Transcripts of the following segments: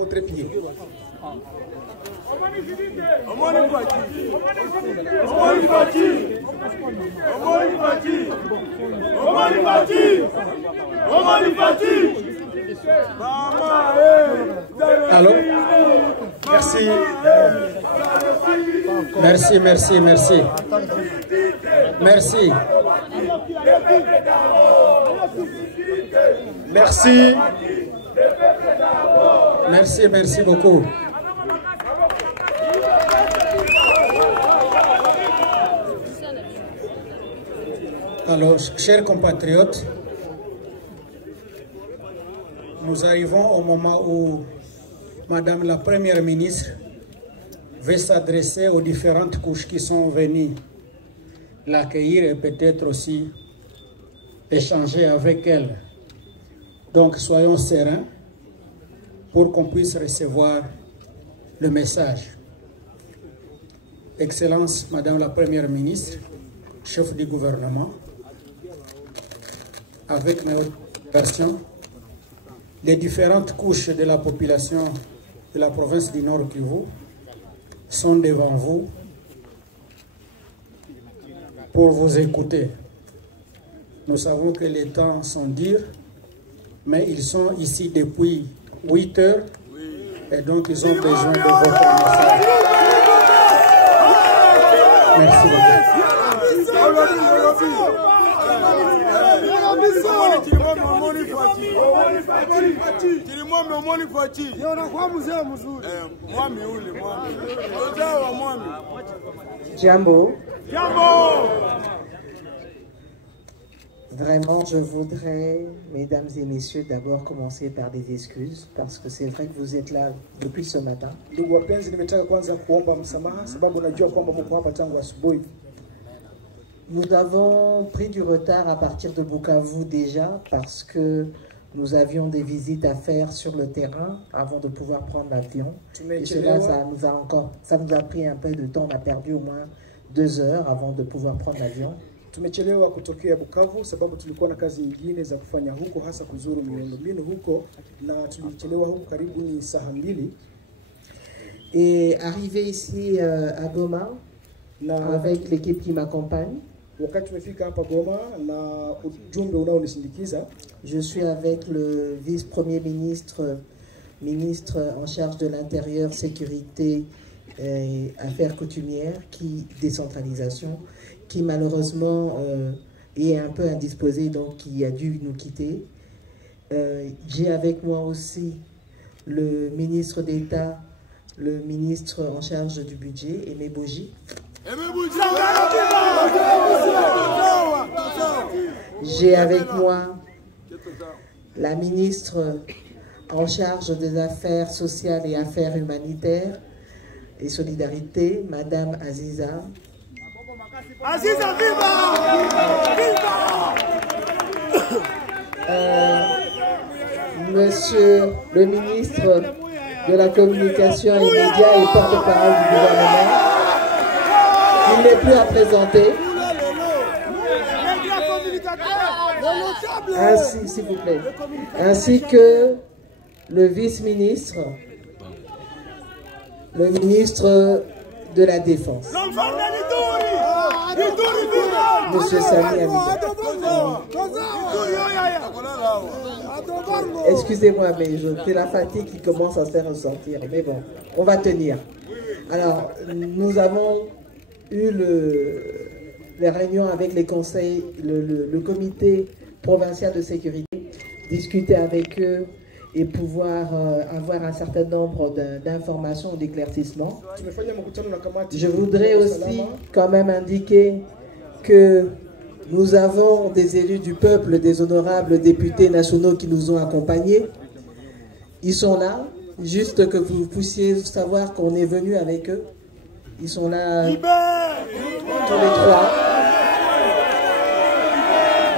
Votre pied. Allô? Merci. Merci, merci, merci. Merci. Merci. Merci, merci beaucoup. Alors, chers compatriotes, nous arrivons au moment où Madame la Première ministre veut s'adresser aux différentes couches qui sont venues l'accueillir et peut-être aussi échanger avec elle. Donc, soyons sereins pour qu'on puisse recevoir le message. Excellence, Madame la Première ministre, chef du gouvernement, avec notre version, les différentes couches de la population de la province du Nord Kivu sont devant vous pour vous écouter. Nous savons que les temps sont durs, mais ils sont ici depuis 8 heures et donc ils ont besoin de votre message. Merci beaucoup. Jambo. Vraiment, je voudrais, mesdames et messieurs, d'abord commencer par des excuses, parce que c'est vrai que vous êtes là depuis ce matin. Nous avons pris du retard à partir de Bukavu déjà, parce que nous avions des visites à faire sur le terrain avant de pouvoir prendre l'avion. Et cela, ça nous a pris un peu de temps. On a perdu au moins 2 heures avant de pouvoir prendre l'avion. Tumechelewa kutokea Bukavu sababu tulikuwa na kazi nyingine za kufanya huko, hasa kuzuru miundombinu huko, na tulichelewa huko karibu ni saa 2. Et arrivé ici à Goma, avec l'équipe qui m'accompagne, wakati tumefika hapa Goma na ujumbe unaonisindikiza, je suis avec le vice-premier ministre, ministre en charge de l'intérieur, sécurité et affaires coutumières, décentralisation, qui malheureusement est un peu indisposé, donc qui a dû nous quitter. J'ai avec moi aussi le ministre d'État, le ministre en charge du budget, Aimé Boji. J'ai avec moi la ministre en charge des affaires sociales et affaires humanitaires et solidarité, Madame Aziza. Aziza, viva! Monsieur le ministre de la communication et médias et porte-parole du gouvernement, il n'est plus à présenter. Ainsi, s'il vous plaît, ainsi que le vice-ministre, le ministre de la Défense, Monsieur Sami Amida. Excusez-moi, mais c'est la fatigue qui commence à se faire ressentir. Mais bon, on va tenir. Alors, nous avons eu les réunions avec les conseils, le comité provincial de sécurité, discuter avec eux et pouvoir avoir un certain nombre d'informations ou d'éclaircissements. Je voudrais aussi quand même indiquer que nous avons des élus du peuple, des honorables députés nationaux qui nous ont accompagnés. Ils sont là, juste que vous puissiez savoir qu'on est venu avec eux. Ils sont là tous les 3.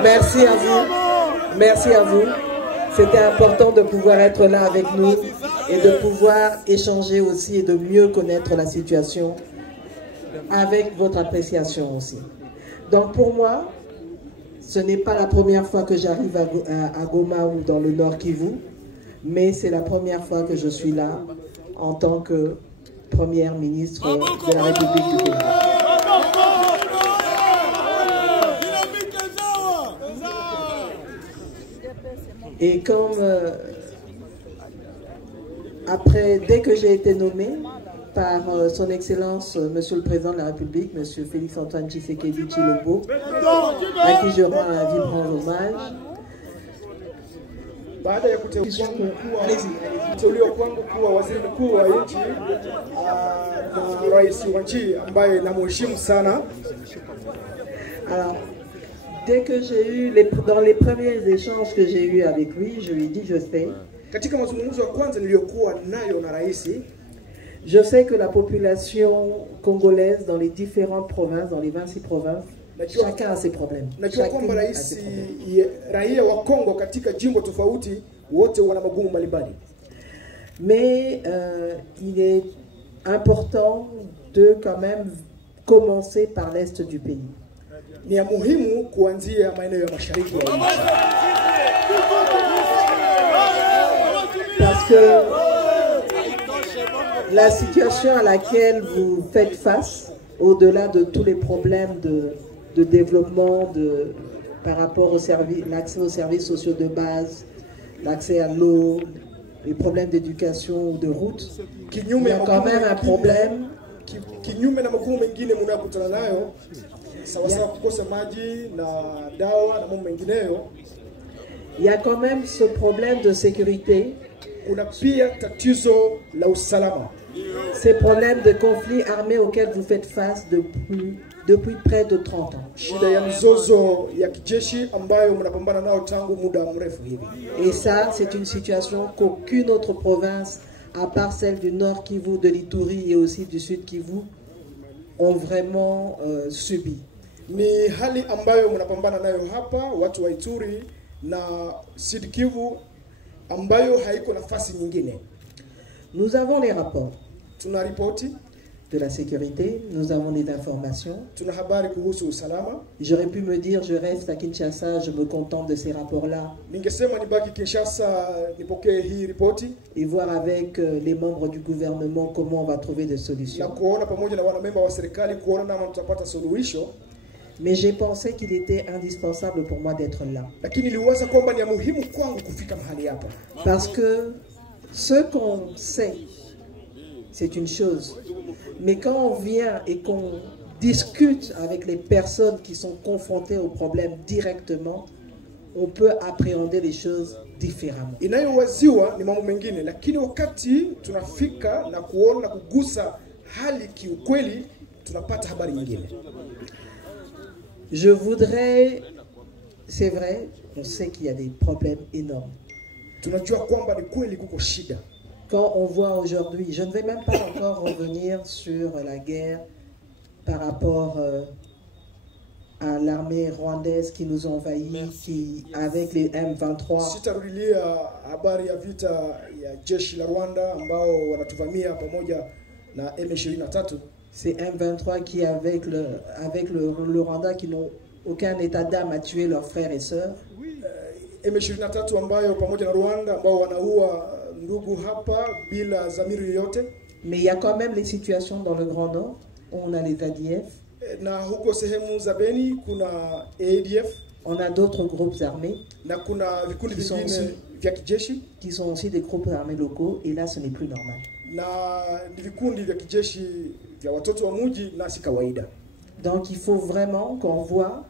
Merci à vous. Merci à vous. C'était important de pouvoir être là avec nous et de pouvoir échanger aussi et de mieux connaître la situation avec votre appréciation aussi. Donc pour moi, ce n'est pas la première fois que j'arrive à Goma ou dans le Nord Kivu. mais c'est la première fois que je suis là en tant que première ministre de la République du Kenya. Et comme dès que j'ai été nommé par son Excellence, Monsieur le Président de la République, Monsieur Félix Antoine Tshisekedi Tshilombo, à qui je rends un vibrant hommage. Baada ya kuteuliwa kwangu kuwa waziri mkuu wa nchi na rais wa nchi ambaye namheshimu sana. Alors, dès que j'ai eu dans les premiers échanges que j'ai eu avec lui, je lui ai dit, je sais. Katika mazungumzo ya kwanza niliyokuwa nayo na rais, je sais que la population congolaise dans les différentes provinces, dans les 26 provinces, chacun a ses problèmes. Najua kwamba raia wa Kongo katika jimbo tofauti wote wana magumu mbalimbali. Mais il est important de quand même commencer par l'est du pays. Ni ya muhimu kuanzia maeneo ya mashariki ya nchi. Parce que la situation à laquelle vous faites face, au-delà de tous les problèmes de développement par rapport l'accès aux services sociaux de base, l'accès à l'eau, les problèmes d'éducation ou de route, il y a quand même un problème. Kinyume na magumu mengine mnayokutana nayo, sawa sawa kukosa maji na dawa na mambo mengineyo, il y a quand même ce problème de sécurité. Kuna pia tatizo la usalama. Ces problèmes de conflits armés auxquels vous faites face depuis près de 30 ans. Shida ya mzozo ya kijeshi ambayo mnapambana nao tangu muda mrefu hivi. Et ça, c'est une situation qu'aucune autre province, à part celle du nord Kivu, de l'Ituri et aussi du sud Kivu, ont vraiment subi. Ni hali ambayo mnapambana nayo hapa watu wa Ituri na Sud Kivu ambayo haiko nafasi nyingine. Nous avons les rapports Tuna ripoti de la sécurité, nous avons des informations. Tuna habari kuhusu usalama. J'aurais pu me dire je reste à Kinshasa, je me contente de ces rapports-là. Ningesema nibaki Kinshasa nipokee hii ripoti et voir avec les membres du gouvernement comment on va trouver des solutions. Na kuona pamoja na wanamemba wa serikali kuona nama tutapata suluhisho. Mais j'ai pensé qu'il était indispensable pour moi d'être là. Lakini niliwaza kwamba ni ya muhimu kwangu kufika mahali hapa. Parce que ce qu'on sait, c'est une chose. Mais quand on vient et qu'on discute avec les personnes qui sont confrontées aux problèmes directement, on peut appréhender les choses différemment. Inayowaziwa ni mambo mengine, lakini wakati tunafika na kuona na kugusa hali kiukweli, tunapata habari nyingine. Je voudrais, c'est vrai, on sait qu'il y a des problèmes énormes. Tunajua kwamba ni kweli kuko shida. Quand on voit aujourd'hui, je ne vais même pas encore revenir sur la guerre par rapport à l'armée rwandaise qui nous envahit, avec les M23. Sitarudilia habari ya vita ya jeshi la Rwanda ambao wanatuvamia pamoja na M23. C'est M23 qui avec le Rwanda qui n'ont aucun état d'âme à tuer leurs frères et sœurs. M23 ambayo pamoja na Rwanda ambao wanaua ndugu hapa bila dhamiri yoyote. Mais il y a quand même les situations dans le Grand Nord où on a les ADF. Na huko sehemu za Beni kuna ADF. On a d'autres groupes armés. Na kuna vikundi vingine vya kijeshi qui sont aussi des groupes armés locaux, et là ce n'est plus normal. Na vikundi vya kijeshi vya watoto wa mji na si kawaida. Donc il faut vraiment qu'on voit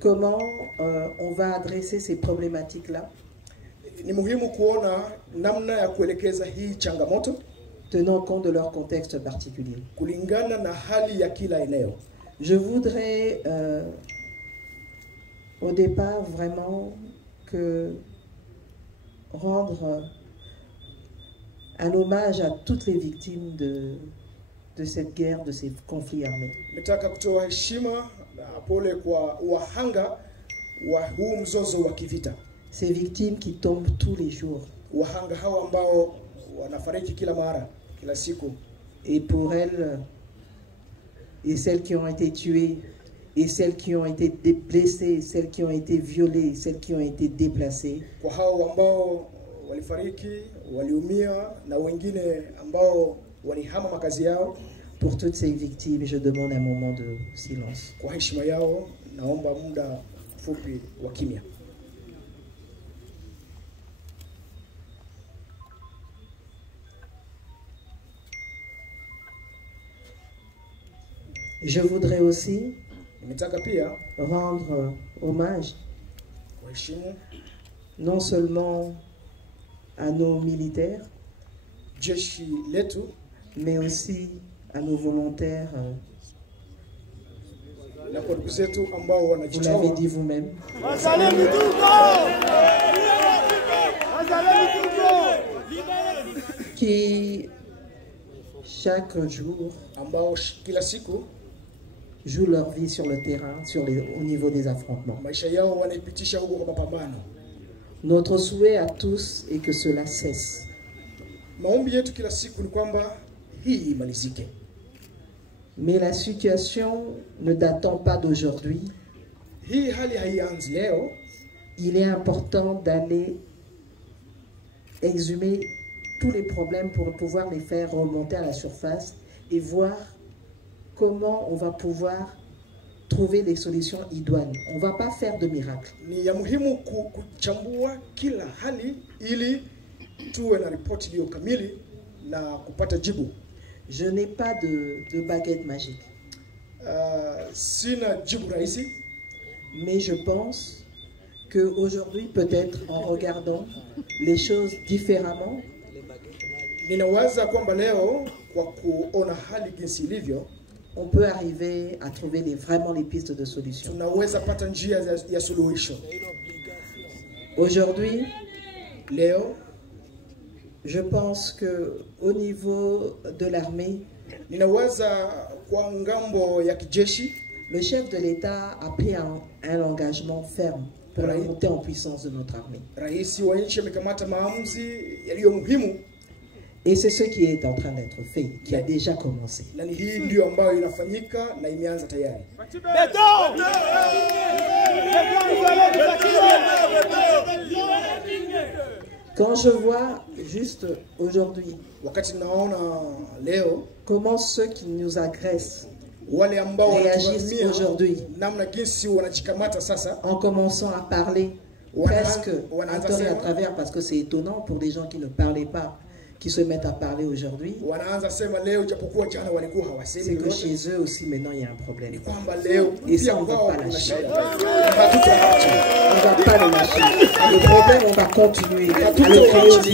comment on va adresser ces problématiques-là. Ni muhimu kuona namna ya kuelekeza hii changamoto tenant compte de leur contexte particulier. Kulingana na hali ya kila eneo. Je voudrais au départ vraiment rendre un hommage à toutes les victimes de cette guerre, de ces conflits armés. Nataka kutoa heshima na pole kwa wahanga wa huu mzozo wa kivita. Ces victimes qui tombent tous les jours. Wahanga hawa ambao wanafariki kila mara, kila siku. Et pour elles, et celles qui ont été tuées, et celles qui ont été blessées, celles qui ont été violées, celles qui ont été déplacées. Kwa hao ambao walifariki, waliumia na wengine ambao walihama makazi yao. Pour toutes ces victimes, je demande un moment de silence. Kwa heshima yao naomba muda mfupi wa kimya. Je voudrais aussi Nimetaka pia rendre hommage kuheshimu non seulement à nos militaires, jeshi letu, mais aussi à nos volontaires. na kwa ndugu zetu ambao Vous l'avez wanajitoa. dit vous-même. Qui chaque jour Ambao kila siku jouent leur vie sur le terrain, au niveau des affrontements. maisha yao wanaipitisha huko kwa mapambano. Notre souhait à tous est que cela cesse. Maombi yetu kila siku ni kwamba hii imalizike. Mais la situation ne datant pas d'aujourd'hui, Hii hali haianzi leo. il est important d'aller exhumer tous les problèmes pour pouvoir les faire remonter à la surface et voir comment on va pouvoir trouver les solutions idoines. On ne va pas faire de miracle. Ni ya muhimu kuchambua kila hali ili tuwe na ripoti iliyo kamili na kupata jibu. Je n'ai pas de baguette magique, Sina jibu rahisi, mais je pense qu'aujourd'hui, peut-être en regardant les choses différemment, ninawaza kwamba leo kwa kuona hali jinsi ilivyo, on peut arriver à trouver vraiment les pistes de solution. tunaweza pata njia ya suluhisho. Aujourd'hui, Leo je pense qu'au niveau de l'armée, ninawaza kwa ngambo ya kijeshi, le chef de l'État a pris un engagement ferme pour la montée en puissance de notre armée. rais wa nchi amekamata maamuzi yaliyo muhimu, Et c'est ce qui est en train d'être fait, qui a déjà commencé. na ni hii ndio ambayo inafanyika na imeanza tayari. Quand je vois juste aujourd'hui Wakati naona leo comment ceux qui nous agressent wale ambao réagissent wanatuvamia, aujourd'hui, namna jinsi wanajikamata sasa, en commençant à parler presque à tort et à travers, parce que c'est étonnant pour des gens qui ne parlaient pas, qui se mettent à parler aujourd'hui, wanaanza sema leo japokuwa jana walikuwa c'est hawasemi que lolote, chez eux aussi maintenant il y a un problème. ni kwamba leo Et ça, pia on ne va kwao pas kuna lâcher. shida. Hatutaacha. On ne va pas le lâcher. Le problème, on va continuer à le créer aussi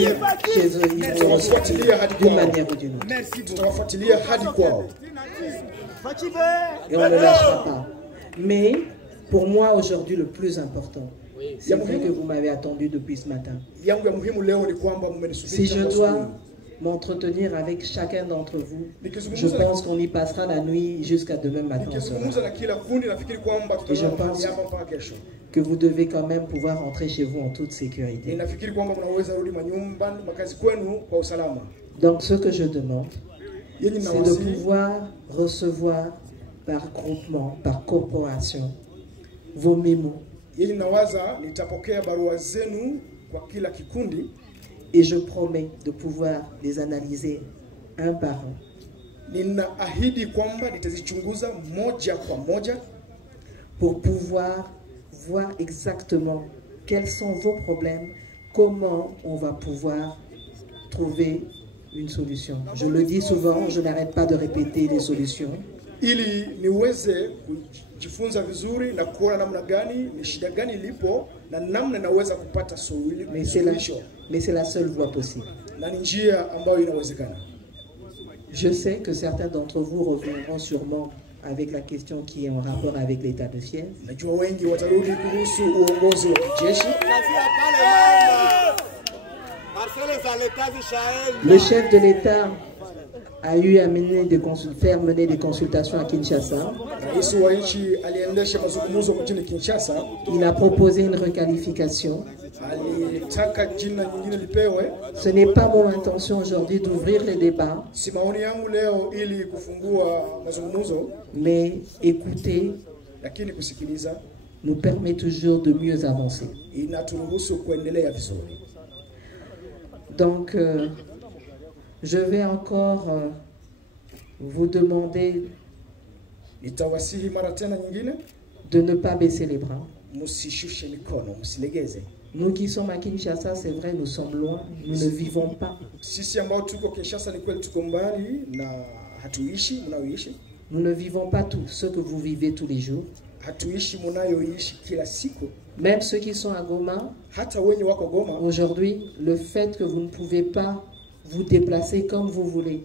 chez eux. Ils vont le ressortir d'une manière ou d'une autre. Tutawafuatilia hadi kwao. Et on ne le lâchera pas. Mais pour moi aujourd'hui le plus important, c'est vrai que vous m'avez attendu depuis ce matin. Yangu ya muhimu leo ni kwamba Si mmenisubiri je tangu dois asubuhi. m'entretenir avec chacun d'entre vous, je pense qu'on y passera la nuit jusqu'à demain matin. on sera. Nikizungumza na kila kundi nafikiri kwamba Et je tutaona pense hapa mpaka kesho. que vous devez quand même pouvoir rentrer chez vous en toute sécurité. Ninafikiri kwamba mnaweza rudi manyumbani makazi kwenu kwa usalama. Donc ce que je demande, Yenye c'est de mnawasi pouvoir recevoir par groupement, par corporation, vos mémos. yenye nawaza nitapokea barua zenu kwa kila kikundi. Et je promets de pouvoir les analyser un par un. Ninaahidi kwamba nitazichunguza moja kwa moja pour pouvoir voir exactement quels sont vos problèmes, comment on va pouvoir trouver une solution. Je le dis souvent, je n'arrête pas de répéter les solutions. ili niweze kujifunza vizuri na kuona namna gani ni shida gani ilipo na namna naweza kupata suluhisho. Mais c'est la seule voie possible. Na ni njia ambayo inawezekana. Je sais que certains d'entre vous reviendront sûrement avec la question qui est en rapport avec l'état de fièvre. Najua wengi watarudi kuhusu uongozi wa kijeshi. Le chef de l'État a eu à faire mener des consultations à Kinshasa. Rais wa nchi aliendesha mazungumzo mjini Kinshasa. Il a proposé une requalification. Alitaka jina nyingine lipewe. Ce n'est pas mon intention aujourd'hui d'ouvrir les débats, Si maoni yangu leo ili kufungua mazungumzo, mais écouter lakini kusikiliza nous permet toujours de mieux avancer. inaturuhusu kuendelea vizuri. Donc, je vais encore vous demander nitawasihi mara tena nyingine de ne pas baisser les bras. msishushe mikono, msilegeze. Nous qui sommes à Kinshasa, c'est vrai, nous sommes loin, nous ne vivons pas. Sisi ambao tuko Kinshasa ni kweli tuko mbali na hatuishi mnaoishi. Nous ne vivons pas tout ce que vous vivez tous les jours. Hatuishi mnayoishi kila siku. Même ceux qui sont à Goma, Hata wenye wako Goma, aujourd'hui, le fait que vous ne pouvez pas vous déplacer comme vous voulez,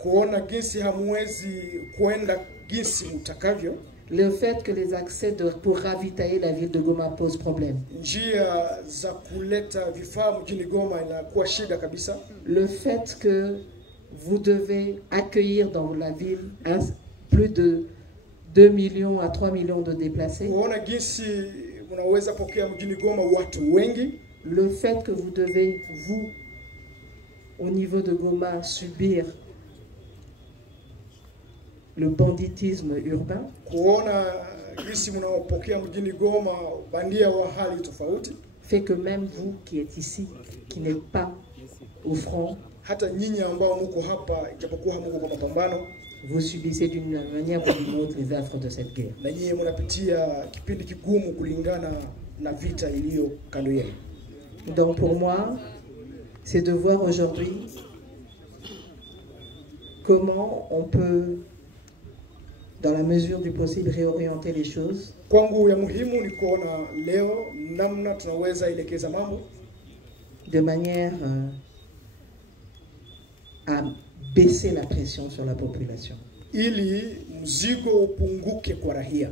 kuona jinsi hamwezi kuenda jinsi mtakavyo, le fait que les accès pour ravitailler la ville de Goma pose problème, njia za kuleta vifaa mjini Goma inakuwa shida kabisa. le fait que vous devez accueillir dans la ville plus de 2 millions à 3 millions de déplacés, Kuona jinsi mnaweza pokea mjini Goma watu wengi, le fait que vous devez, vous, au niveau de Goma, subir le banditisme urbain, kuona jinsi mnaopokea mjini Goma bandia wa hali tofauti, fait que même vous qui êtes ici, qui n'êtes pas au front, hata nyinyi ambao mko hapa ijapokuwa hamko kwa mapambano, vous subissez d'une manière ou d'une autre les affres de cette guerre. na nyinyi mnapitia kipindi kigumu kulingana na vita iliyo kando yenu. Donc pour moi, c'est de voir aujourd'hui comment on peut, dans la mesure du possible, réorienter les choses. Kwangu ya muhimu ni kuona leo namna tunaweza elekeza mambo De manière à baisser la pression sur la population. ili mzigo upunguke kwa raia.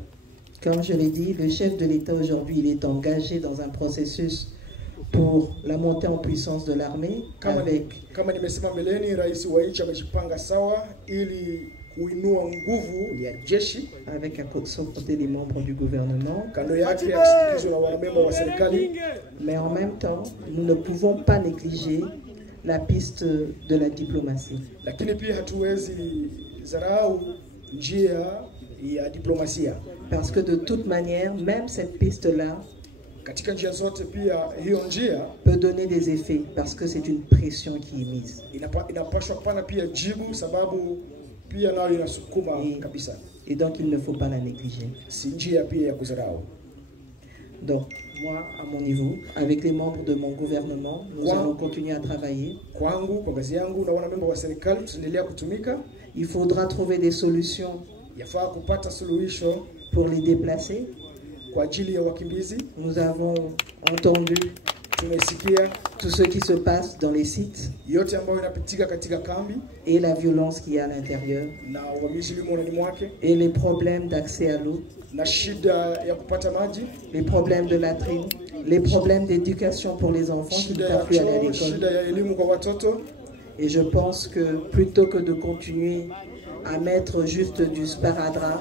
Comme je l'ai dit, le chef de l'État aujourd'hui, il est engagé dans un processus pour la montée en puissance de l'armée Kama nimesema mbeleni, rais wa nchi amejipanga sawa ili kuinua nguvu ya jeshi, avec à côté les membres du gouvernement. kando yake akisindikizwa na wanamemba wa serikali. Mais en même temps, nous ne pouvons pas négliger la piste de la diplomatie. Lakini pia hatuwezi zarau njia ya diplomasia. Parce que de toute manière, même cette piste-là Katika njia zote pia hiyo njia peut donner des effets parce que c'est une pression qui est mise. inapaswa kupana pia jibu, sababu pia nayo inasukuma kabisa. Et donc il ne faut pas la négliger. Si njia pia ya kuzarau. Donc moi, à mon niveau, avec les membres de mon gouvernement, nous allons continuer à travailler. Kwangu, kwa kazi yangu na wanamemba wa serikali tutaendelea kutumika. Il faudra trouver des solutions Yafaa kupata suluhisho pour les déplacer. kwa ajili ya wakimbizi. Nous avons entendu Tumesikia tout ce qui se passe dans les sites yote ambayo inapitika katika kambi et la violence qu'il y a à l'intérieur na uhamishi ulimo ndani mwake et les problèmes d'accès à l'eau, na shida ya kupata maji, les problèmes de latrine, les problèmes d'éducation pour les enfants qui ne shida ya peuvent plus aller à choo, l'école. shida ya elimu kwa watoto. Et je pense que plutôt que de continuer à mettre juste du sparadrap,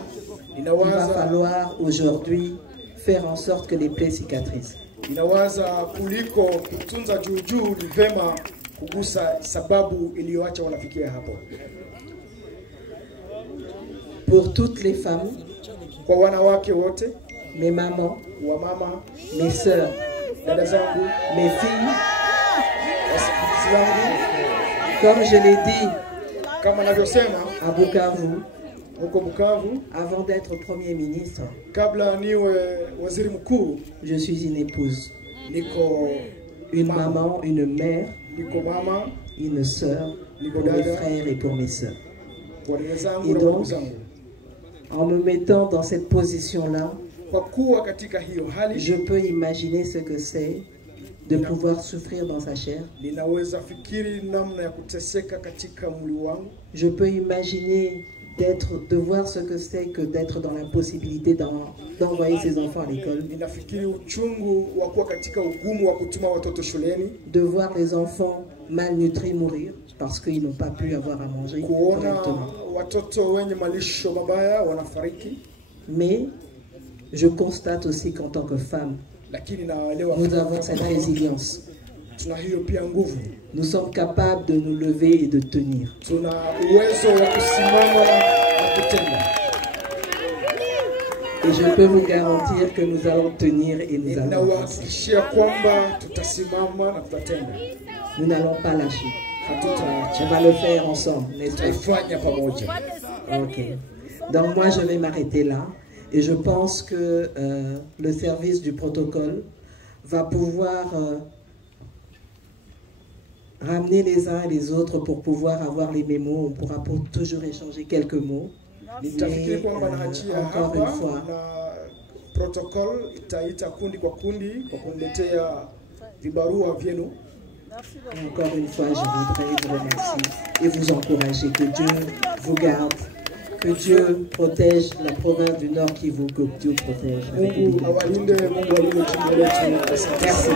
il va falloir aujourd'hui faire en sorte que les plaies cicatrisent. Inawaza kuliko kutunza juu ni vema kugusa sababu iliyoacha wanafikia hapo. Pour toutes les femmes, Kwa wanawake wote, mes mamans, wamama, mes sœurs, dada zangu, mes filles, wasikizi wangu, comme je l'ai dit kama navyosema à Bukavu, huko Bukavu, avant d'être Premier ministre, kabla niwe waziri mkuu, je suis une épouse, niko une maman, une mère, niko mama, une sœur, pour mes frères et pour mes sœurs. kwa dada zangu Et na ndugu donc, zangu. en me mettant dans cette position-là, Kwa kuwa katika hiyo hali, je peux imaginer ce que c'est de pouvoir souffrir dans sa chair. ninaweza fikiri namna ya kuteseka katika mwili wangu. Je peux imaginer de voir ce que c'est que d'être dans l'impossibilité d'envoyer ses enfants à l'école, Ninafikiri uchungu wa kuwa katika ugumu wa kutuma watoto shuleni, de voir les enfants malnutris mourir parce qu'ils n'ont pas pu avoir à manger kuona correctement. watoto wenye malisho mabaya wanafariki. Mais je constate aussi qu'en tant que femme, Lakini naelewa nous avons cette résilience. tuna hiyo pia nguvu, Nous sommes capables de nous lever et de tenir. tuna uwezo wa kusimama na kutenda. Et je peux vous garantir que nous allons tenir et nous allons avancer. Ninawahakikishia kwamba tutasimama na tutatenda. nous n'allons pas lâcher. On va le faire ensemble, n'est-ce pas? Ok. Donc moi, je vais m'arrêter là. Et je pense que le service du protocole va pouvoir ramener les uns et les autres pour pouvoir avoir les mémos. On pourra toujours échanger quelques mots. Mais, encore une fois, protocole itaita kundi kwa kundi kwa kumletea vibarua vyenu. Encore une fois, je voudrais vous remercier et vous encourager. Que Dieu vous garde, que Dieu protège la province du Nord Kivu, que Dieu protège. Mungu awalinde, Mungu alinde. Merci.